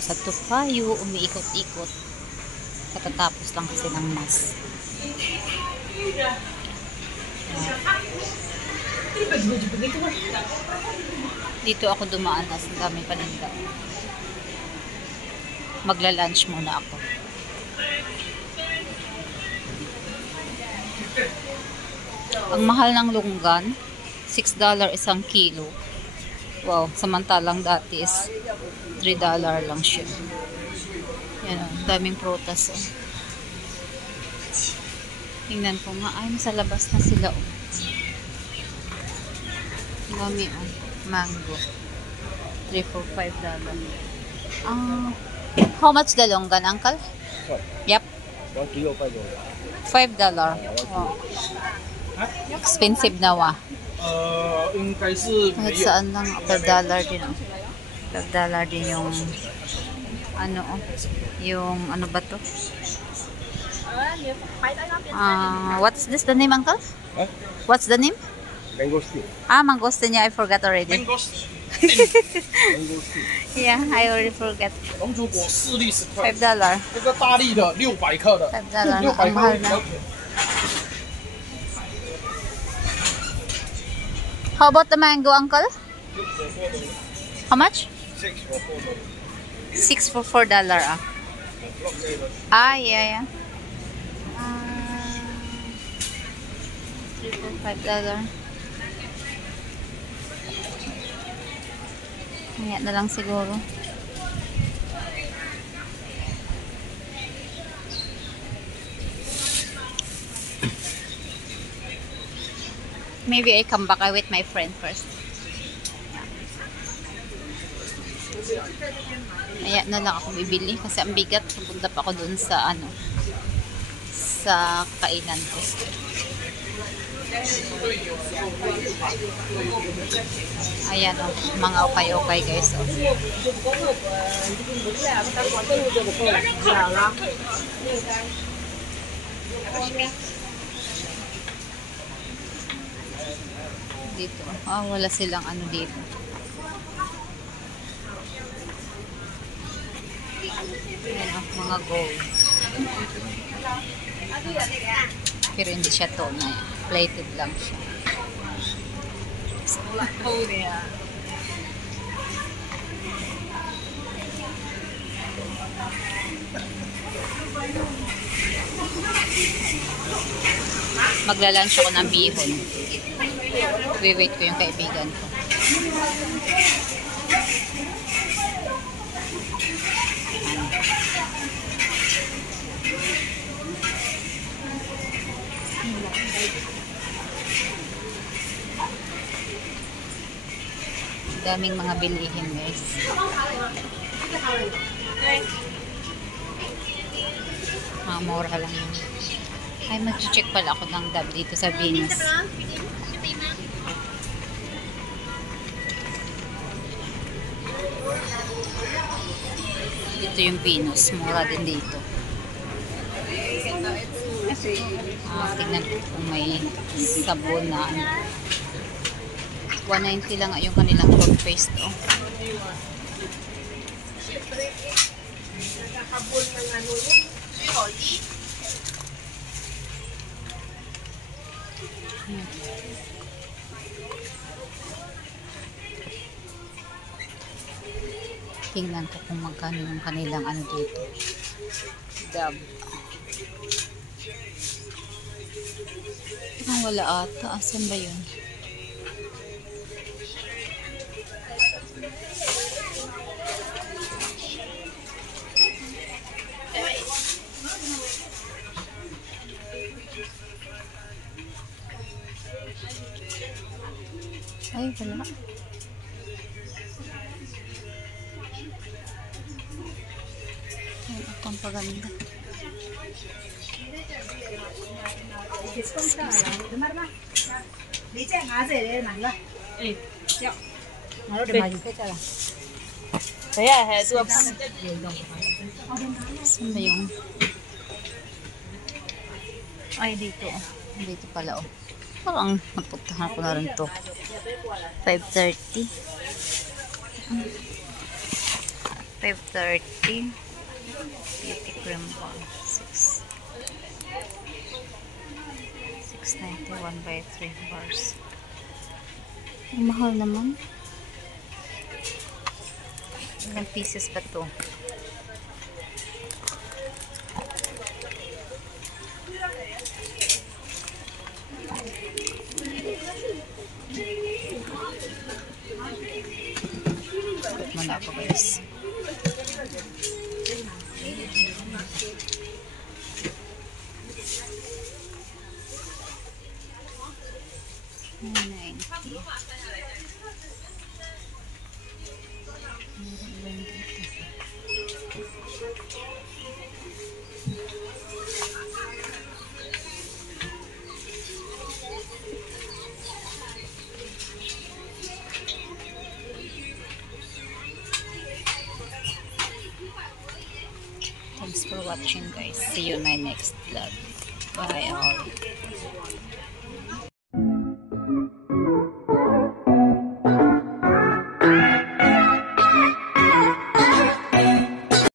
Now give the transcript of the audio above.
ako sa Toa Payoh, umiikot-ikot. Katatapos lang kasi ng mas. Dito ako dumaan as ang daming paninda. Magla-lunch muna ako. Ang mahal ng lunggan, $6 isang kilo. Wow, samantalang dati is $3 lang siya. Yan o, daming prutas o. Tingnan ko nga, ay nasa labas na sila o. Dami o, mango. $3 for $5. How much the longgan, uncle? Yep. 1 kilo $5. $5. Wow. Expensive na wa. 应该是 Kahit saan lang, $5 din o. $5 din yung ano o. Yung ano ba to? What's this the name, uncle? Huh? What's the name? mangosteen. Mangosteen. Yeah, I forgot already. mangosteen. Yeah, I already forgot. 龙珠果4粒10块， $5. 这个大粒的600克的， $5 na. 600 Ang mahal 克 na. 比较便宜。 How about the mango, uncle? How much? 6 for $4. 6 for $4 ah. Yeah. 3 for $5. Kaya na lang siguro. Maybe I come back. I wait my friend first. Kaya na lang ako bibili kasi ang bigat. Pupunta pa ako dun sa ano, sa kainan ko. Ayan o, mga okay guys o. Dito, wala silang ano dito. Ayan o, mga gold. Pero hindi siya tunay. Plated lang siya. Magla-lunch ako ng bihon. Wait ko yung kaibigan ko. Daming mga bilihin guys. Mura lang yun. Ay, mag-check pala ako ng dab dito sa Venus. Dito yung Venus. Mura din dito. Tingnan ko kung may sabon na ano. 190 lang yung kanilang toothpaste oh. Tingnan ko kung magkano yung kanilang ano dito. Dab. Wala ata. Asan ba yun? Ay, wala. Ay, akong paganda. Saan ba yung? Ay, dito. Dito pala, oh. Parang napuntahan ko na rin to. 5:30. 530. Beauty cream bar. 691 by 3 bars. Ang mahal naman. Ilang pieces ba to? Bakit muna ako guys? Thanks for watching guys. See you in my next vlog. Bye all.